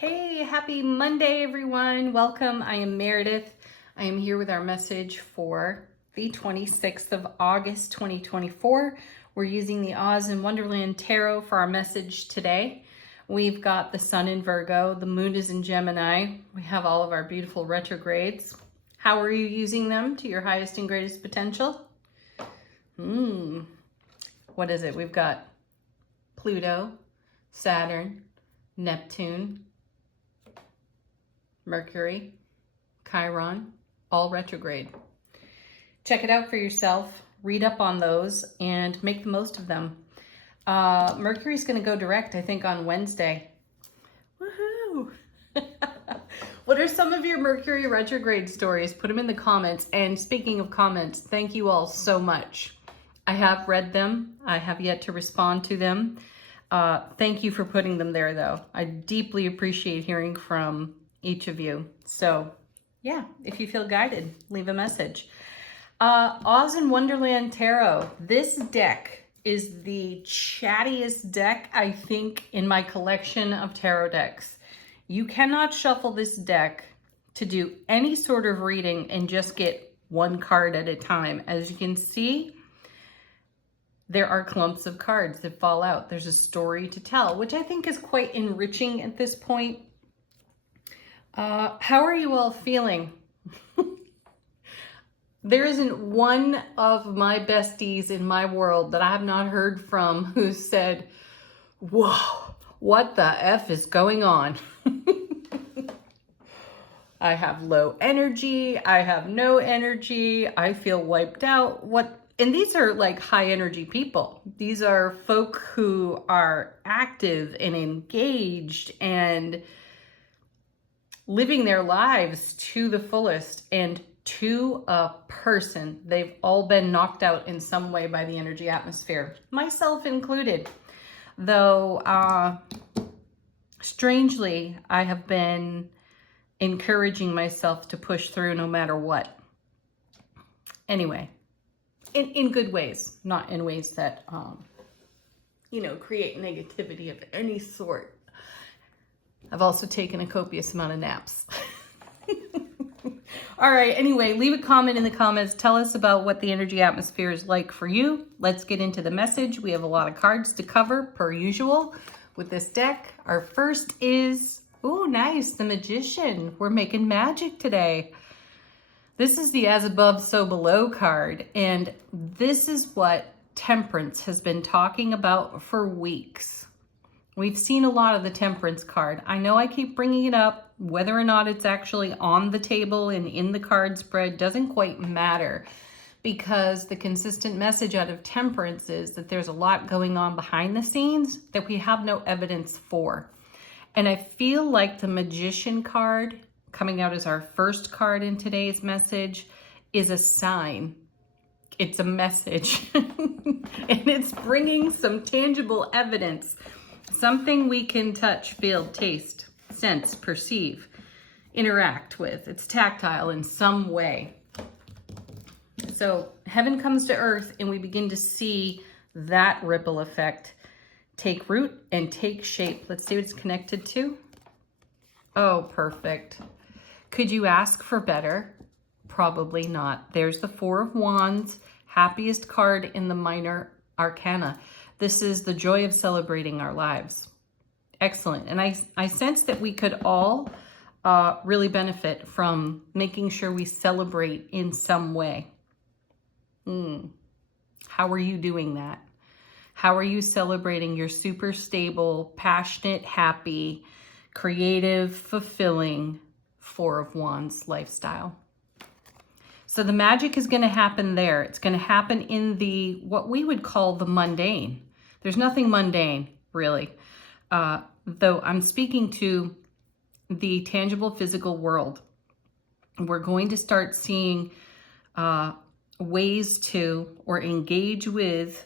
Hey, happy Monday, everyone. Welcome. I am Meredith. I am here with our message for the 26th of August, 2024. We're using the Oz and Wonderland Tarot for our message today. We've got the Sun in Virgo, the Moon is in Gemini. We have all of our beautiful retrogrades. How are you using them to your highest and greatest potential? What is it? We've got Pluto, Saturn, Neptune, Mercury, Chiron, all retrograde. Check it out for yourself, read up on those, and make the most of them. Mercury's going to go direct, I think, on Wednesday. Woohoo! What are some of your Mercury retrograde stories? Put them in the comments. And speaking of comments, thank you all so much. I have read them. I have yet to respond to them. Thank you for putting them there, though. I deeply appreciate hearing from each of you. So yeah, if you feel guided, leave a message. Oz and Wonderland Tarot. This deck is the chattiest deck, I think, in my collection of tarot decks. You cannot shuffle this deck to do any sort of reading and just get one card at a time. As you can see, there are clumps of cards that fall out. There's a story to tell, which I think is quite enriching at this point. How are you all feeling? There isn't one of my besties in my world that I have not heard from who said, whoa, what the F is going on? I have low energy. I have no energy. I feel wiped out. And these are like high energy people. These are folk who are active and engaged and living their lives to the fullest and to a person. They've all been knocked out in some way by the energy atmosphere, myself included. Though, strangely, I have been encouraging myself to push through no matter what. Anyway, in good ways, not in ways that, create negativity of any sort. I've also taken a copious amount of naps. All right, anyway, leave a comment in the comments. Tell us about what the energy atmosphere is like for you. Let's get into the message. We have a lot of cards to cover, per usual, with this deck. Our first is, oh, nice, the Magician. We're making magic today. This is the As Above, So Below card, and this is what Temperance has been talking about for weeks. We've seen a lot of the Temperance card. I know I keep bringing it up. Whether or not it's actually on the table and in the card spread doesn't quite matter, because the consistent message out of Temperance is that there's a lot going on behind the scenes that we have no evidence for. And I feel like the Magician card, coming out as our first card in today's message, is a sign. It's a message. And it's bringing some tangible evidence. Something we can touch, feel, taste, sense, perceive, interact with. It's tactile in some way. So heaven comes to earth and we begin to see that ripple effect take root and take shape. Let's see what it's connected to. Oh, perfect. Could you ask for better? Probably not. There's the Four of Wands, happiest card in the minor arcana. This is the joy of celebrating our lives. Excellent. And I sense that we could all really benefit from making sure we celebrate in some way. How are you doing that? How are you celebrating your super stable, passionate, happy, creative, fulfilling Four of Wands lifestyle? So the magic is going to happen there. It's going to happen in the, what we would call the mundane. There's nothing mundane, really. Though I'm speaking to the tangible physical world. We're going to start seeing ways to, or engage with,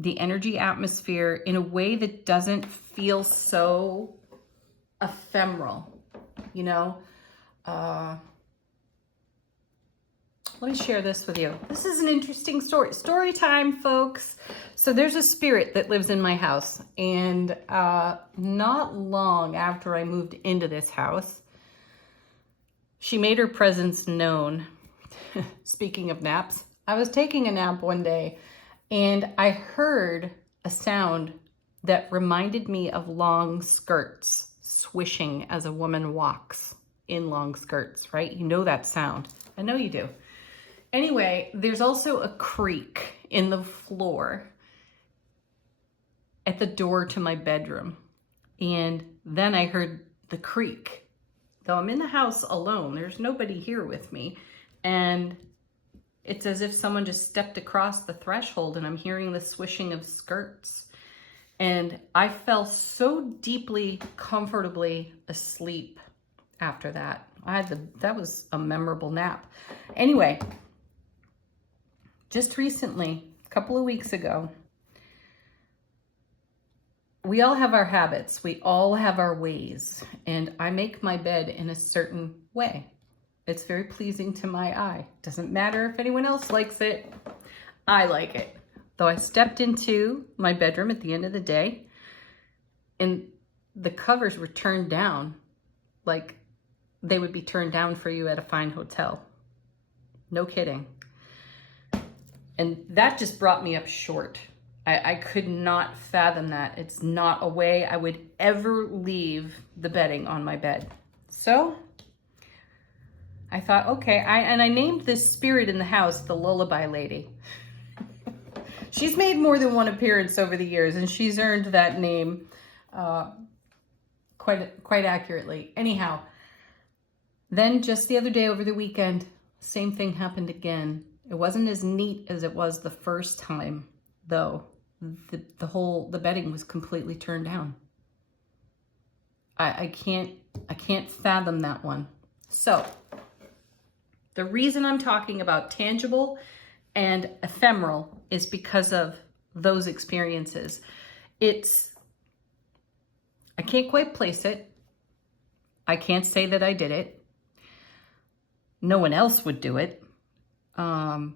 the energy atmosphere in a way that doesn't feel so ephemeral, let me share this with you. This is an interesting story. Story time, folks. So there's a spirit that lives in my house, and not long after I moved into this house, she made her presence known. Speaking of naps, I was taking a nap one day, and I heard a sound that reminded me of long skirts swishing as a woman walks in long skirts, right? You know that sound. I know you do. Anyway, there's also a creak in the floor at the door to my bedroom. And then I heard the creak. Though I'm in the house alone, there's nobody here with me. And it's as if someone just stepped across the threshold, and I'm hearing the swishing of skirts. And I fell so deeply, comfortably asleep after that. That was a memorable nap. Anyway, just recently, a couple of weeks ago, we all have our habits. We all have our ways. And I make my bed in a certain way. It's very pleasing to my eye. Doesn't matter if anyone else likes it. I like it. Though I stepped into my bedroom at the end of the day, and the covers were turned down like they would be turned down for you at a fine hotel. No kidding. And that just brought me up short. I could not fathom that. It's not a way I would ever leave the bedding on my bed. So I thought, okay, I named this spirit in the house the Lullaby Lady. She's made more than one appearance over the years, and she's earned that name quite accurately. Anyhow, then just the other day over the weekend, same thing happened again. It wasn't as neat as it was the first time, though. The bedding was completely turned down. I can't fathom that one. So the reason I'm talking about tangible and ephemeral is because of those experiences. I can't quite place it. I can't say that I did it. No one else would do it. How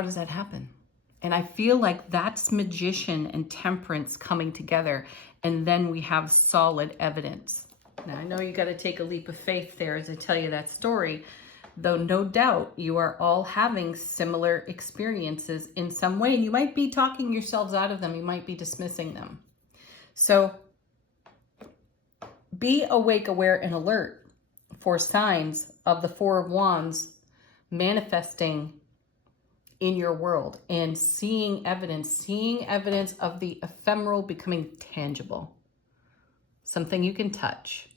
does that happen? And I feel like that's magician and temperance coming together, and then we have solid evidence. Now, I know you got to take a leap of faith there as I tell you that story, though no doubt you are all having similar experiences in some way, and you might be talking yourselves out of them. You might be dismissing them. So be awake, aware, and alert for signs of the Four of Wands manifesting in your world and seeing evidence of the ephemeral becoming tangible, something you can touch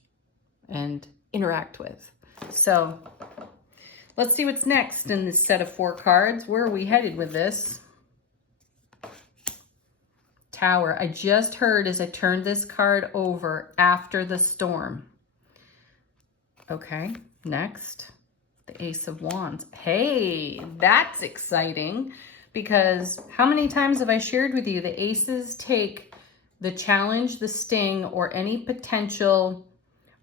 and interact with. So let's see what's next in this set of 4 cards. Where are we headed with this? Tower. I just heard as I turned this card over, after the storm. Okay, next. The Ace of Wands. Hey, that's exciting, because how many times have I shared with you the aces take the challenge, the sting, or any potential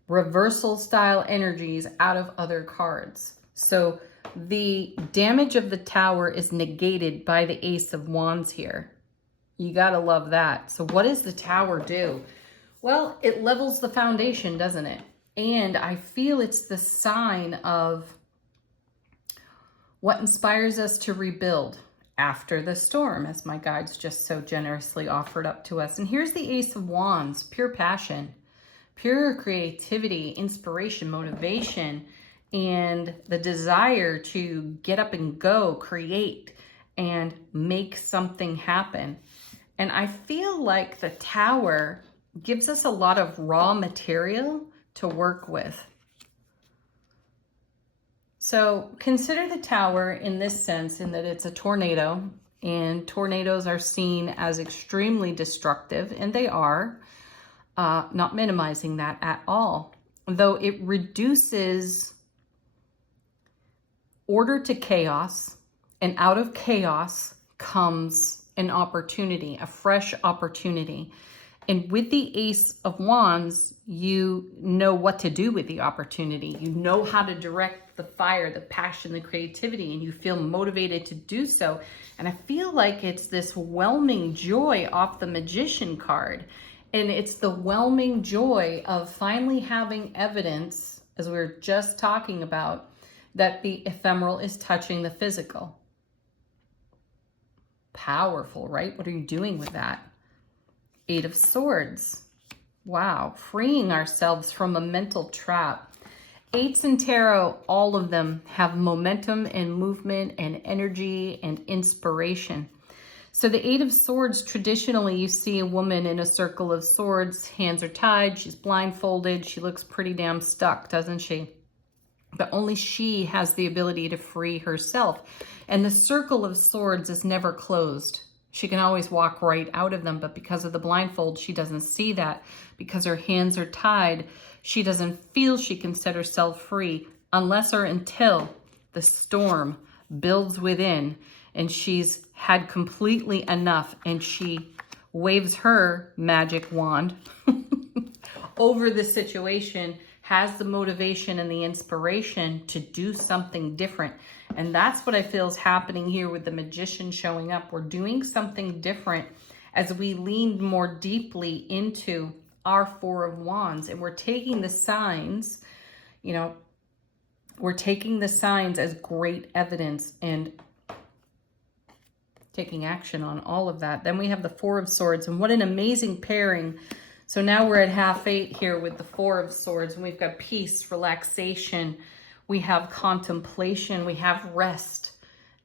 reversal style energies out of other cards. So the damage of the Tower is negated by the Ace of Wands here. You gotta love that. So what does the Tower do? Well, it levels the foundation, doesn't it? And I feel it's the sign of what inspires us to rebuild after the storm, as my guides just so generously offered up to us. And here's the Ace of Wands, pure passion, pure creativity, inspiration, motivation, and the desire to get up and go, create, and make something happen. And I feel like the Tower gives us a lot of raw material to work with. So consider the Tower in this sense, in that it's a tornado, and tornadoes are seen as extremely destructive, and they are, not minimizing that at all, though it reduces order to chaos, and out of chaos comes an opportunity, a fresh opportunity. And with the Ace of Wands, you know what to do with the opportunity. You know how to direct the fire, the passion, the creativity, and you feel motivated to do so. And I feel like it's this whelming joy off the Magician card. And it's the whelming joy of finally having evidence, as we were just talking about, that the ephemeral is touching the physical. Powerful, right? What are you doing with that? Eight of Swords. Wow. Freeing ourselves from a mental trap. Eights in tarot, all of them have momentum and movement and energy and inspiration. So the Eight of Swords, traditionally you see a woman in a circle of swords, hands are tied, she's blindfolded, she looks pretty damn stuck, doesn't she? But only she has the ability to free herself. And the circle of swords is never closed. She can always walk right out of them, but because of the blindfold, she doesn't see that. Because her hands are tied, she doesn't feel she can set herself free unless or until the storm builds within and she's had completely enough and she waves her magic wand over the situation, has the motivation and the inspiration to do something different. And that's what I feel is happening here with the Magician showing up. We're doing something different as we lean more deeply into our Four of Wands, and we're taking the signs, you know, we're taking the signs as great evidence and taking action on all of that. Then we have the Four of Swords, and what an amazing pairing. So now we're at half eight here with the Four of Swords, and we've got peace, relaxation, we have contemplation, we have rest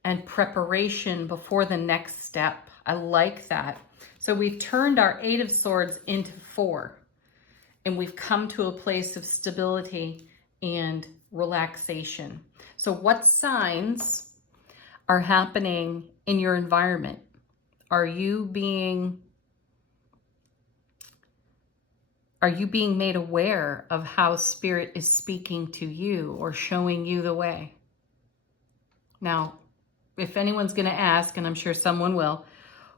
and preparation before the next step. I like that. So we've turned our Eight of Swords into four, and we've come to a place of stability and relaxation. So what signs are happening in your environment? Are you being made aware of how Spirit is speaking to you or showing you the way? Now, if anyone's going to ask, and I'm sure someone will,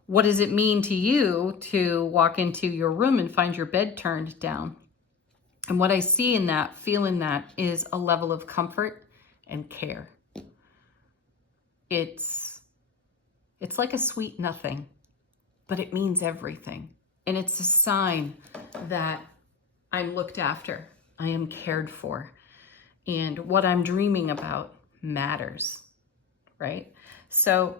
what does it mean to you to walk into your room and find your bed turned down? And what I see in that, feel in that, is a level of comfort and care. It's like a sweet nothing, but it means everything. And it's a sign that I'm looked after, I am cared for, and what I'm dreaming about matters, right? So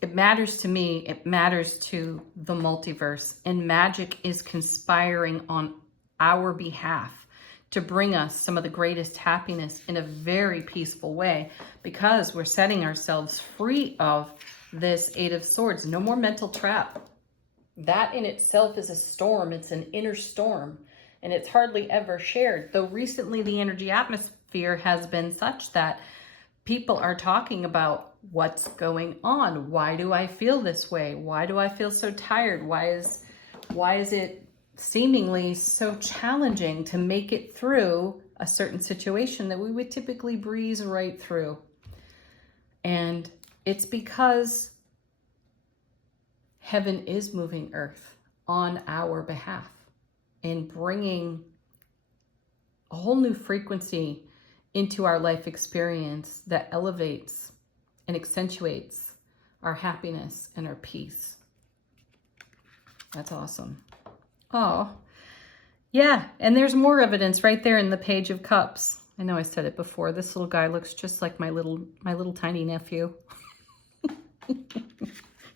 it matters to me, it matters to the multiverse, and magic is conspiring on our behalf to bring us some of the greatest happiness in a very peaceful way, because we're setting ourselves free of this Eight of Swords. No more mental trap. That in itself is a storm. It's an inner storm, and it's hardly ever shared. Though recently the energy atmosphere has been such that people are talking about what's going on. Why do I feel this way? Why do I feel so tired? Why is it seemingly so challenging to make it through a certain situation that we would typically breeze right through? And it's because heaven is moving earth on our behalf and bringing a whole new frequency into our life experience that elevates and accentuates our happiness and our peace. That's awesome. Oh, yeah. And there's more evidence right there in the Page of Cups. I know I said it before. This little guy looks just like my little tiny nephew.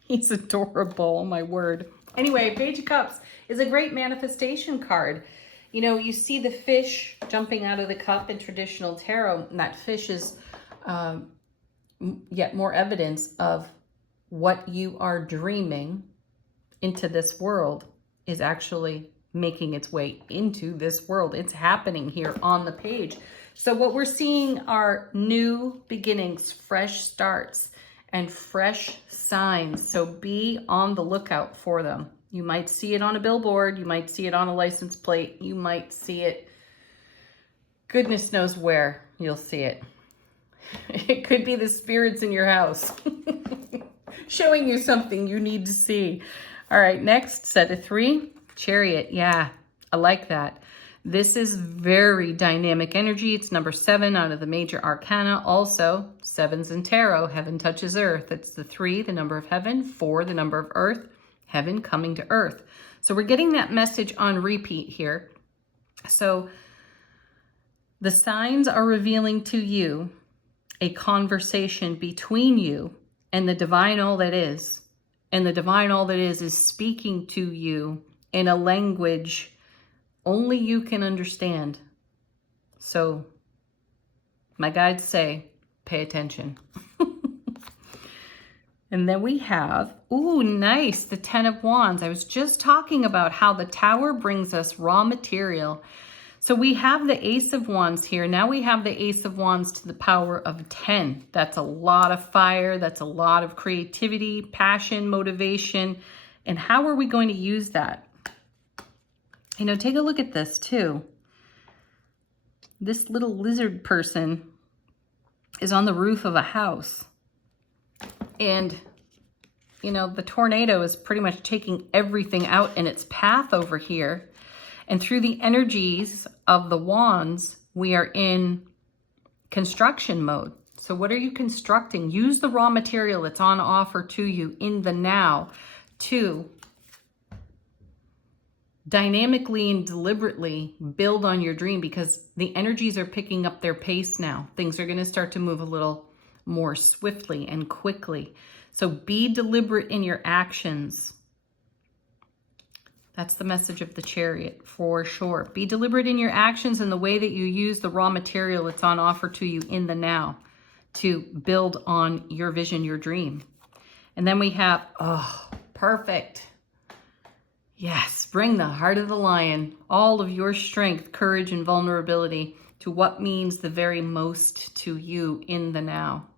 He's adorable, oh my word. Anyway, Page of Cups is a great manifestation card. You know, you see the fish jumping out of the cup in traditional tarot, and that fish is yet more evidence of what you are dreaming into this world is actually making its way into this world. It's happening here on the page. So what we're seeing are new beginnings, fresh starts, and fresh signs. So be on the lookout for them. You might see it on a billboard. You might see it on a license plate. You might see it, goodness knows where you'll see it. It could be the spirits in your house showing you something you need to see. All right, next set of 3, Chariot. Yeah, I like that. This is very dynamic energy. It's number 7 out of the major arcana. Also, 7's in tarot. Heaven touches earth. It's the 3, the number of heaven, 4, the number of earth, heaven coming to earth. So we're getting that message on repeat here. So the signs are revealing to you a conversation between you and the divine all that is. And the divine all that is speaking to you in a language only you can understand. So my guides say, pay attention. And then we have, ooh, nice, the 10 of Wands. I was just talking about how the Tower brings us raw material. So we have the Ace of Wands here. Now we have the Ace of Wands to the power of 10. That's a lot of fire. That's a lot of creativity, passion, motivation. And how are we going to use that? You know, take a look at this too. This little lizard person is on the roof of a house. And, you know, the tornado is pretty much taking everything out in its path over here. And through the energies of the wands, we are in construction mode. So what are you constructing? Use the raw material that's on offer to you in the now to dynamically and deliberately build on your dream, because the energies are picking up their pace now. Things are going to start to move a little more swiftly and quickly. So be deliberate in your actions. That's the message of the Chariot for sure. Be deliberate in your actions and the way that you use the raw material that's on offer to you in the now to build on your vision, your dream. And then we have, oh, perfect. Yes, bring the heart of the lion, all of your strength, courage, and vulnerability to what means the very most to you in the now.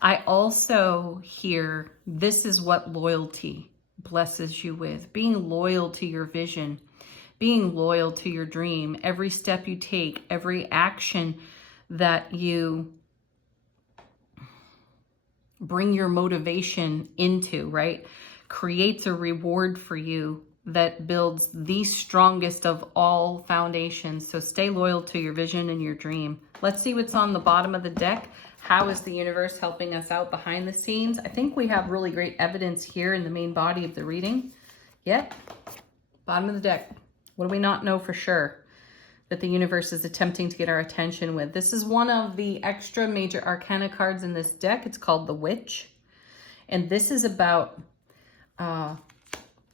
I also hear this is what loyalty blesses you with. Being loyal to your vision, being loyal to your dream. Every step you take, every action that you bring your motivation into, right, creates a reward for you that builds the strongest of all foundations. So stay loyal to your vision and your dream. Let's see what's on the bottom of the deck. How is the universe helping us out behind the scenes? I think we have really great evidence here in the main body of the reading. Yep, bottom of the deck. What do we not know for sure that the universe is attempting to get our attention with? This is one of the extra major arcana cards in this deck. It's called the Witch. And this is about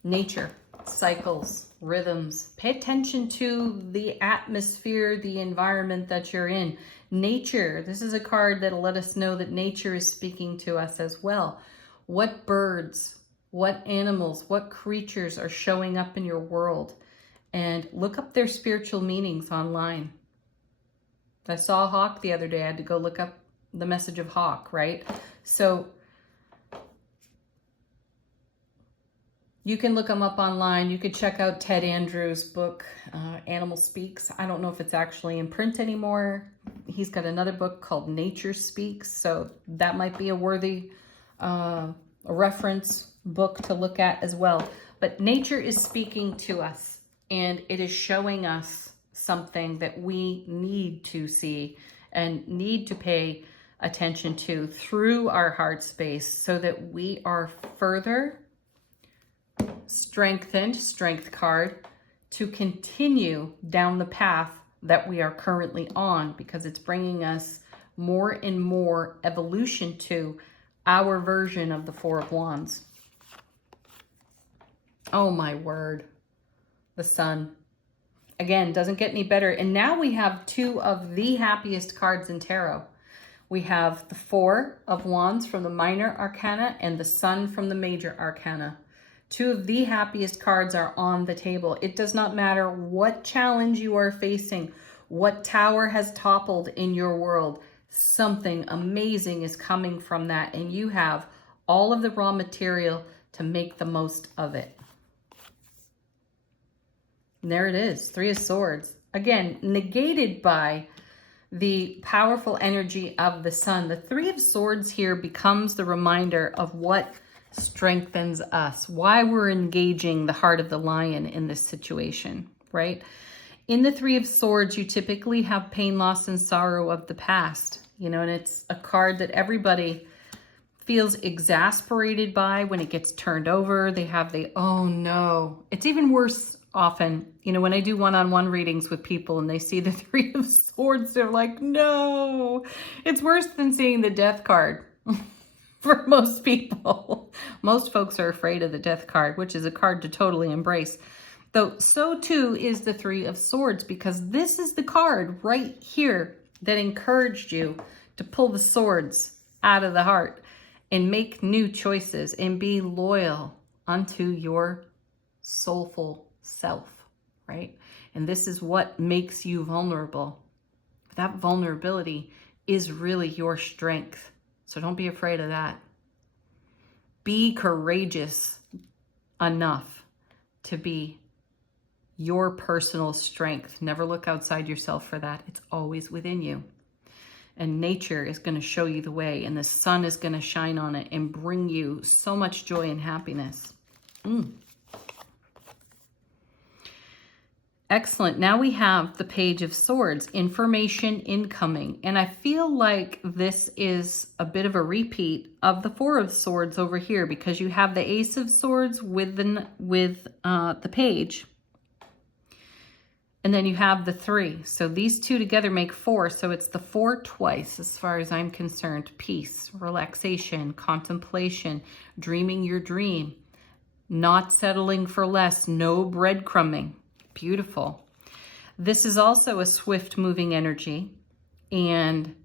nature, cycles, rhythms. Pay attention to the atmosphere, the environment that you're in. Nature, this is a card that'll let us know that nature is speaking to us as well. What birds, what animals, what creatures are showing up in your world? And look up their spiritual meanings online. I saw a hawk the other day. I had to go look up the message of hawk, right? So you can look them up online. You could check out Ted Andrews' book, Animal Speaks. I don't know if it's actually in print anymore. He's got another book called Nature Speaks. So that might be a worthy reference book to look at as well. But nature is speaking to us, and it is showing us something that we need to see and need to pay attention to through our heart space so that we are further strengthened, strength card, to continue down the path that we are currently on, because it's bringing us more and more evolution to our version of the Four of Wands. Oh my word. The Sun. Again, doesn't get any better. And now we have two of the happiest cards in tarot. We have the Four of Wands from the minor arcana and the Sun from the major arcana. Two of the happiest cards are on the table. It does not matter what challenge you are facing, what tower has toppled in your world. Something amazing is coming from that, and you have all of the raw material to make the most of it. And there it is, Three of Swords. Again, negated by the powerful energy of the Sun. The Three of Swords here becomes the reminder of what strengthens us, why we're engaging the heart of the lion in this situation, right? In the Three of Swords, you typically have pain, loss, and sorrow of the past, you know, and it's a card that everybody feels exasperated by when it gets turned over. They have the, oh no. It's even worse often, you know, when I do one-on-one readings with people and they see the Three of Swords, they're like, no. It's worse than seeing the Death card. For most people. Most folks are afraid of the Death card, which is a card to totally embrace. Though, so too is the Three of Swords, because this is the card right here that encouraged you to pull the swords out of the heart and make new choices and be loyal unto your soulful self, right? And this is what makes you vulnerable. That vulnerability is really your strength. So don't be afraid of that. Be courageous enough to be your personal strength. Never look outside yourself for that. It's always within you. And nature is going to show you the way, and the sun is going to shine on it and bring you so much joy and happiness. Excellent. Now we have the Page of Swords, information incoming. And I feel like this is a bit of a repeat of the Four of Swords over here, because you have the Ace of Swords with the Page. And then you have the 3. So these two together make 4. So it's the 4 twice as far as I'm concerned. Peace, relaxation, contemplation, dreaming your dream, not settling for less, no breadcrumbing. Beautiful. This is also a swift moving energy, and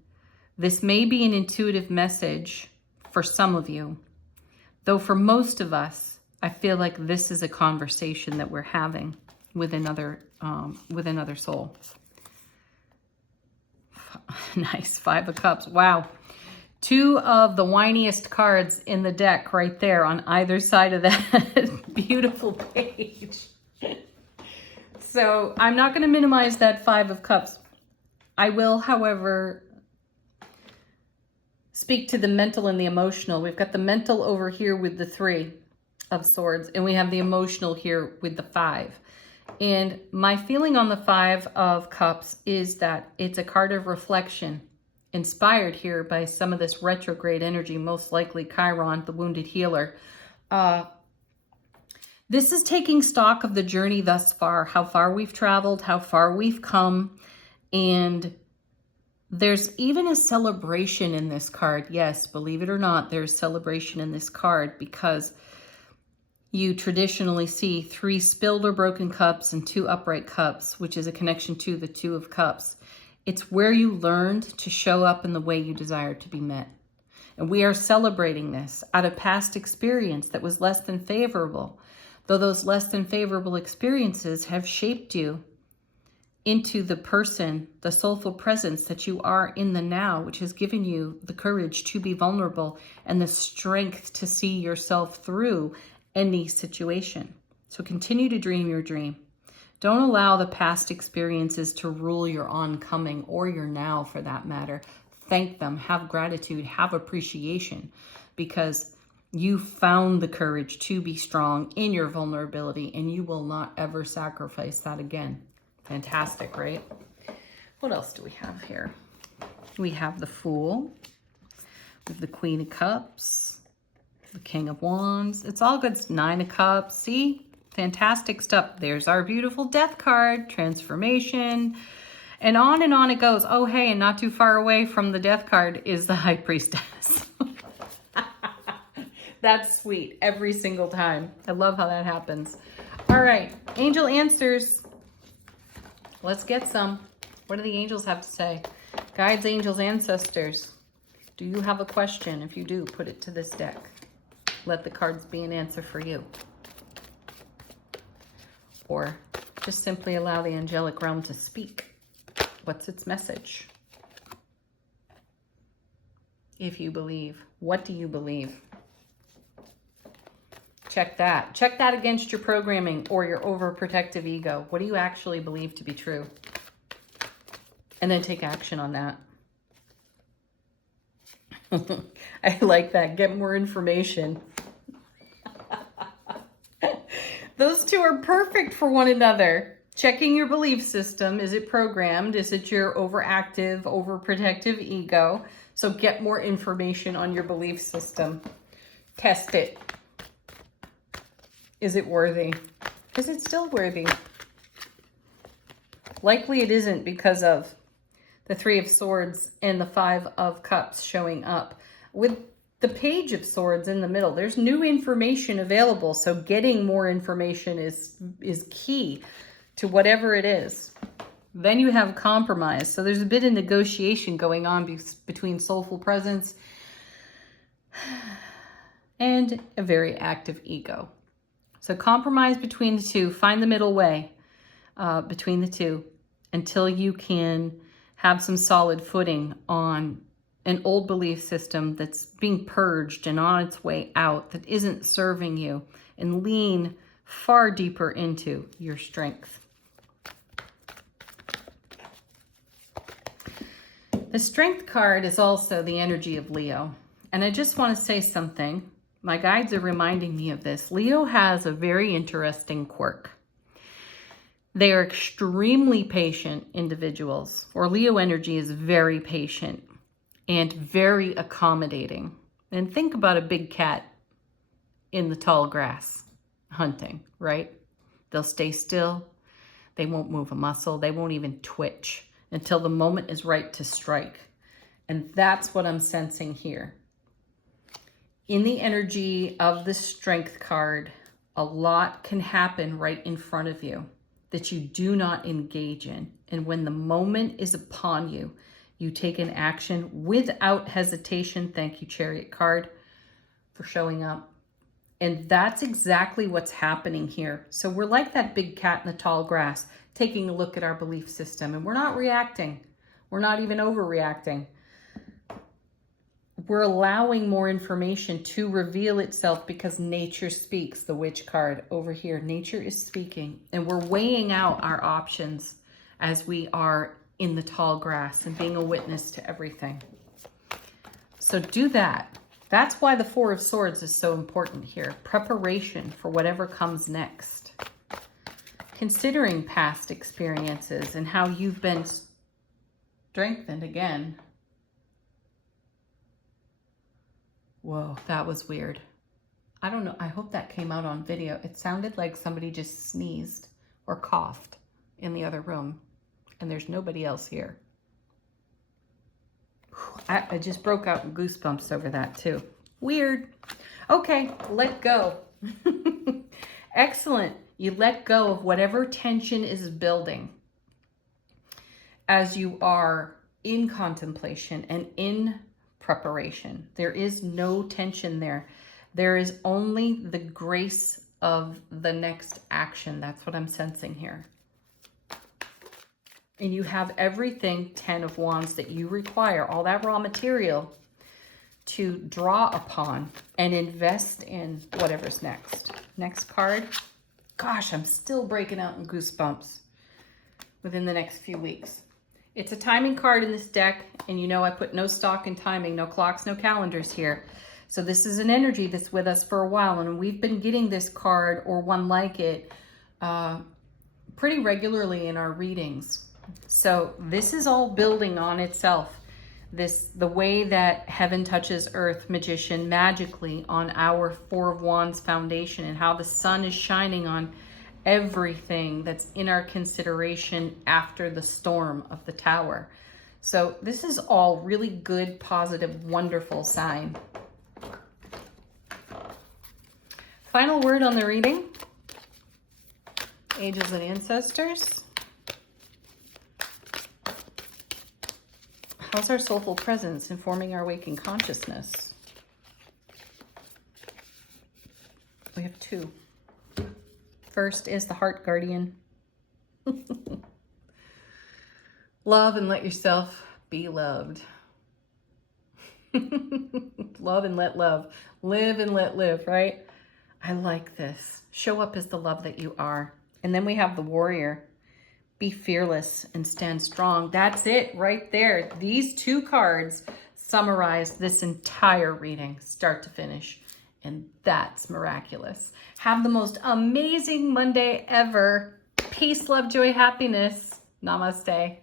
this may be an intuitive message for some of you, though for most of us, I feel like this is a conversation that we're having with another soul. Nice. 5 of Cups. Wow. 2 of the whiniest cards in the deck right there on either side of that beautiful page. So I'm not going to minimize that 5 of Cups. I will, however, speak to the mental and the emotional. We've got the mental over here with the 3 of Swords, and we have the emotional here with the 5. And my feeling on the 5 of Cups is that it's a card of reflection, inspired here by some of this retrograde energy, most likely Chiron, the wounded healer. This is taking stock of the journey thus far, how far we've traveled, how far we've come, and there's even a celebration in this card. Yes, believe it or not, there's celebration in this card, because you traditionally see 3 spilled or broken cups and 2 upright cups, which is a connection to the 2 of Cups. It's where you learned to show up in the way you desire to be met. And we are celebrating this out of past experience that was less than favorable. Though those less than favorable experiences have shaped you into the person, the soulful presence that you are in the now, which has given you the courage to be vulnerable and the strength to see yourself through any situation. So continue to dream your dream. Don't allow the past experiences to rule your oncoming or your now, for that matter. Thank them, have gratitude, have appreciation, because you found the courage to be strong in your vulnerability, and you will not ever sacrifice that again. Fantastic, right? What else do we have here? We have the Fool, with the Queen of Cups, the King of Wands. It's all good. 9 of Cups. See? Fantastic stuff. There's our beautiful Death card, transformation, and on it goes. Oh, hey, and not too far away from the Death card is the High Priestess. That's sweet every single time. I love how that happens. All right, angel answers. Let's get some. What do the angels have to say? Guides, angels, ancestors. Do you have a question? If you do, put it to this deck. Let the cards be an answer for you. Or just simply allow the angelic realm to speak. What's its message? If you believe, what do you believe? Check that. Check that against your programming or your overprotective ego. What do you actually believe to be true? And then take action on that. I like that. Get more information. Those two are perfect for one another. Checking your belief system. Is it programmed? Is it your overactive, overprotective ego? So get more information on your belief system. Test it. Is it worthy? Is it still worthy? Likely it isn't because of the Three of Swords and the Five of Cups showing up. With the Page of Swords in the middle, there's new information available. So getting more information is key to whatever it is. Then you have compromise. So there's a bit of negotiation going on between soulful presence and a very active ego. So compromise between the two. Find the middle way between the two until you can have some solid footing on an old belief system that's being purged and on its way out, that isn't serving you, and lean far deeper into your strength. The Strength card is also the energy of Leo. And I just want to say something. My guides are reminding me of this. Leo has a very interesting quirk. They are extremely patient individuals, or Leo energy is very patient and very accommodating. And think about a big cat in the tall grass hunting, right? They'll stay still. They won't move a muscle. They won't even twitch until the moment is right to strike. And that's what I'm sensing here. In the energy of the Strength card, a lot can happen right in front of you that you do not engage in. And when the moment is upon you, you take an action without hesitation. Thank you, Chariot card, for showing up. And that's exactly what's happening here. So we're like that big cat in the tall grass, taking a look at our belief system, and we're not reacting. We're not even overreacting. We're allowing more information to reveal itself because nature speaks. The Witch card over here, nature is speaking, and we're weighing out our options as we are in the tall grass and being a witness to everything. So do that. That's why the Four of Swords is so important here. Preparation for whatever comes next. Considering past experiences and how you've been strengthened again. Whoa, that was weird. I don't know. I hope that came out on video. It sounded like somebody just sneezed or coughed in the other room, and there's nobody else here. I just broke out in goosebumps over that too. Weird. Okay, let go. Excellent. You let go of whatever tension is building as you are in contemplation and in preparation. There is no tension there. There is only the grace of the next action. That's what I'm sensing here. And you have everything, 10 of Wands, that you require, all that raw material to draw upon and invest in whatever's next. Next card. Gosh, I'm still breaking out in goosebumps within the next few weeks. It's a timing card in this deck, and you know I put no stock in timing, no clocks, no calendars here. So this is an energy that's with us for a while, and we've been getting this card or one like it pretty regularly in our readings. So this is all building on itself. The way that heaven touches earth, magician, magically on our Four of Wands foundation, and how the sun is shining on everything that's in our consideration after the storm of the Tower. So this is all really good, positive, wonderful sign. Final word on the reading. Angels and ancestors. How's our soulful presence informing our waking consciousness? We have two. First is the Heart Guardian. Love and let yourself be loved. Love and let love. Live and let live, right? I like this. Show up as the love that you are. And then we have the Warrior. Be fearless and stand strong. That's it right there. These two cards summarize this entire reading, start to finish. And that's miraculous. Have the most amazing Monday ever. Peace, love, joy, happiness. Namaste.